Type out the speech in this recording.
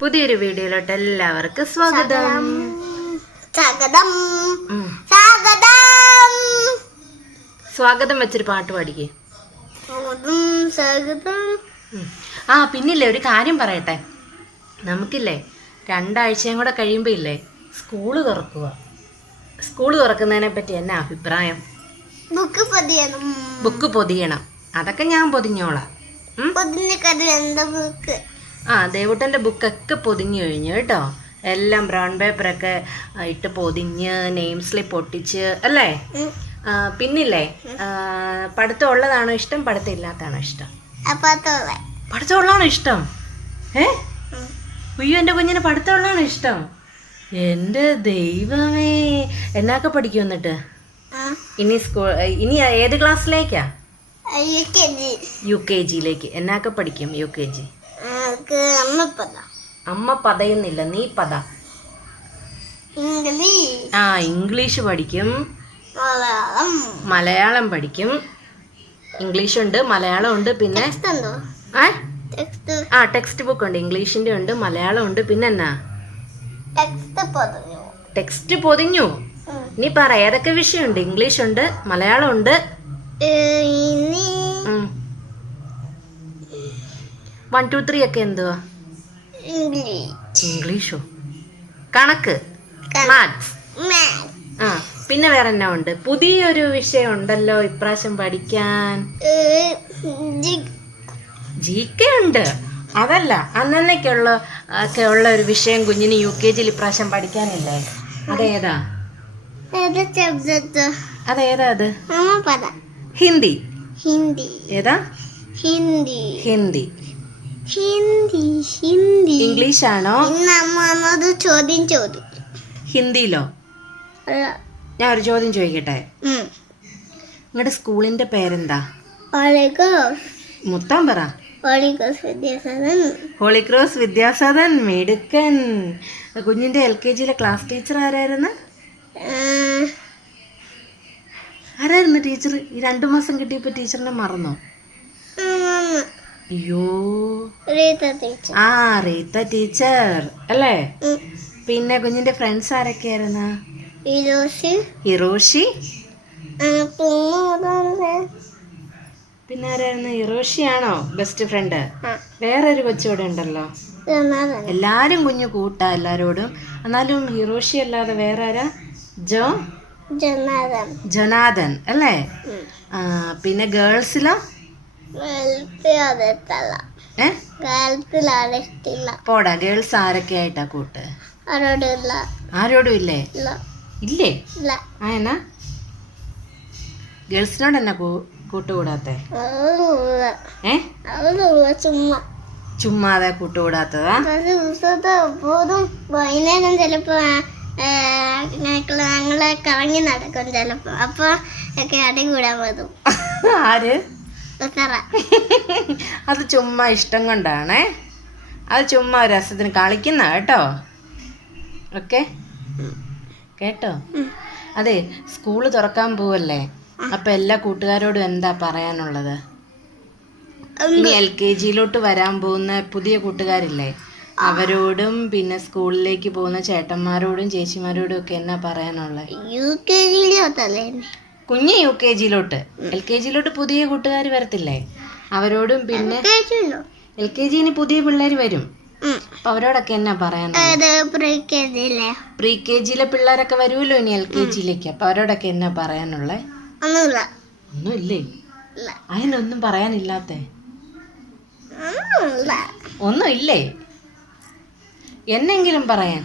പുതിയൊരു വീഡിയോയിലോട്ട് എല്ലാവർക്കും സ്വാഗതം. സ്വാഗതം. സ്വാഗതം. സ്വാഗതം. വെച്ചൊരു പാട്ട് പാടിക്കേ. സ്വാഗതം ആ പിന്നില്ലേ ഒരു കാര്യം പറയട്ടെ. നമുക്കില്ലേ രണ്ടാഴ്ചയും കൂടെ കഴിയുമ്പോൾ ഇല്ലേ സ്കൂൾ തുറക്കുക. സ്കൂൾ തുറക്കുന്നതിനെ പറ്റി എന്നാ അഭിപ്രായം? ബുക്ക് പൊതിയണം. ബുക്ക് പൊതിയണം. അതൊക്കെ ഞാൻ പൊതിഞ്ഞോളാം? പൊതിഞ്ഞ കഥ എന്താ ബുക്ക്? ആ ദേവുട്ടന്റെ ബുക്കൊക്കെ പൊതിഞ്ഞു കഴിഞ്ഞു കേട്ടോ. എല്ലാം ബ്രൗൺ പേപ്പറൊക്കെ ഇട്ട് പൊതിഞ്ഞ് നെയിം സ്ലിപ്പ് ഒട്ടിച്ച് അല്ലേ പിന്നില്ലേ? പഠിത്തം ഉള്ളതാണോ ഇഷ്ടം? പഠിത്തം ഇല്ലാത്തതാണോ ഇഷ്ടം? പഠിത്തമുള്ളതാണോ പഠിത്തം ഉള്ളതാണോ ഇഷ്ടം? ഏ? അയ്യോ എന്റെ കുഞ്ഞിന് പഠിത്തം ഉള്ളതാണോ ഇഷ്ടം? എന്റെ ദൈവമേ. എന്നൊക്കെ പഠിക്കും എന്നിട്ട്? ഇനി സ്കൂൾ ഇനി ഏത് ക്ലാസ്സിലേക്കാ U K G. U K ജിയിലേക്ക് എന്നാക്കെ പഠിക്കും യു കെ ജി? അമ്മപ്പത അമ്മ പതയുന്നില്ല നീ പത. ഇംഗ്ലീഷ്. ആ ഇംഗ്ലീഷ് പഠിക്കും. മലയാളം. മലയാളം പഠിക്കും. ഇംഗ്ലീഷ് ഉണ്ട് മലയാളം ഉണ്ട് പിന്നെ ആ? ടെക്സ്റ്റ് ആ ടെക്സ്റ്റ് ബുക്ക് ഉണ്ട് ഇംഗ്ലീഷിന്റെ ഉണ്ട് മലയാളം ഉണ്ട് പിന്നെ എന്നാ? ടെക്സ്റ്റ് പൊതിഞ്ഞു. ടെക്സ്റ്റ് പൊതിഞ്ഞു. നീ പറ ഏതൊക്കെ വിഷയമുണ്ട്? ഇംഗ്ലീഷ് ഉണ്ട് മലയാളം ഉണ്ട്. ഇനി വൺ ടു ത്രീ ഒക്കെ എന്തുവാ? ഇംഗ്ലീഷ് കണക്ക്. മാത്സ് ആ പിന്നെ വേറെ എന്നാ ഉണ്ട്? പുതിയൊരു വിഷയം ഉണ്ടല്ലോ ഇപ്രാവശ്യം പഠിക്കാൻ. ജി കെ ഉണ്ട്. അതല്ല അന്നന്നേക്കുള്ള ഒക്കെ ഉള്ള ഒരു വിഷയം കുഞ്ഞിന് യു കെ ജിയിൽ ഇപ്രാവശ്യം പഠിക്കാനില്ലേ? അതേതാ? അതേതാ അത്? ഹിന്ദി. ഹിന്ദി. ഏതാ? ഹിന്ദി. ഹിന്ദി. ഹിന്ദി ഹിന്ദി. ഇംഗ്ലീഷ് ആണോ ചോദ്യം ചോദ്യം ഹിന്ദിയിലോ? അല്ല. ഞാൻ ഒരു ചോദ്യം ചോദിക്കട്ടെ. നിങ്ങളുടെ സ്കൂളിന്റെ പേരെന്താ? മുത്താൻ പറ. ഹോളി ക്രോസ് വിദ്യാസാധൻ മിടുക്കൻ. കുഞ്ഞിന്റെ എൽ കെ ജിയിലെ ക്ലാസ് ടീച്ചർ ആരായിരുന്നു? ആരായിരുന്നു ടീച്ചർ ഈ രണ്ടു മാസം കിട്ടിയപ്പോ ടീച്ചറിനെ മറന്നോ? അയ്യോ. ആ റീത്ത ടീച്ചർ. അല്ലേ? പിന്നെ കുഞ്ഞിന്റെ ഫ്രണ്ട്സ് ആരൊക്കെയായിരുന്നു? ഹിറോഷി പിന്നെ ആരായിരുന്നു? ആണോ? ബെസ്റ്റ് ഫ്രണ്ട് വേറൊരു കൊച്ചുകൂടെ ഉണ്ടല്ലോ. എല്ലാരും കുഞ്ഞു കൂട്ടാ എല്ലാരോടും. എന്നാലും ഹിറോഷി അല്ലാതെ വേറെ ആരാ? ജോ. ജൊനാഥൻ അല്ലേ? പിന്നെ ഗേൾസിലോ? പോടാ ഗേൾസ് ആരൊക്കെ ആയിട്ടാ കൂട്ട്? ആരോടും ഇല്ലേ. ഇല്ല? ആ എന്നാ? ഗേൾസിനോട് എന്നാ കൂട്ടുകൂടാത്ത? ഏ? ചുമ്മാ. ചുമ്മാതെ കൂട്ടുകൂടാത്തതാ? പോതും വൈകുന്നേരം ചിലപ്പോ ഞങ്ങൾ കറങ്ങി നടക്കും ചിലപ്പോ. അപ്പൊ ഒക്കെ അടി കൂടാൻ പോകും ആര്? അത് ചുമ്മാ ഇഷ്ടം കൊണ്ടാണേ. അത് ചുമ്മാ ഒരു രസത്തിന് കളിക്കുന്ന കേട്ടോ. ഓക്കെ? കേട്ടോ? അതെ സ്കൂൾ തുറക്കാൻ പോവല്ലേ? അപ്പൊ എല്ലാ കൂട്ടുകാരോടും എന്താ പറയാനുള്ളത്? ഇനി എൽ കെ ജിയിലോട്ട് വരാൻ പോകുന്ന പുതിയ കൂട്ടുകാരില്ലേ? അവരോടും പിന്നെ സ്കൂളിലേക്ക് പോകുന്ന ചേട്ടന്മാരോടും ചേച്ചിമാരോടും ഒക്കെ എന്നാ പറയാനുള്ളത്? യു കെ ജിയിലോട്ടല്ലേ കുഞ്ഞ് യു കെ ജിയിലോട്ട്. എൽ കെ ജിയിലോട്ട് പുതിയ കൂട്ടുകാർ വരത്തില്ലേ? അവരോടും പിന്നെ എൽ കെ ജിന് പുതിയ പിള്ളേർ വരും. അപ്പൊ അവരോടൊക്കെ എന്നാ അത് പ്രീ കെ ജിയിലെ? പിള്ളേരൊക്കെ വരുമല്ലോ ഇനി എൽ കെ ജിയിലേക്ക്. അപ്പൊ അവരോടൊക്കെ എന്നാ പറയാനുള്ളത് ഒന്നുമില്ലേ. അതിനൊന്നും പറയാനില്ലാത്ത. ഒന്നുമില്ല? എന്നെങ്കിലും പറയാൻ.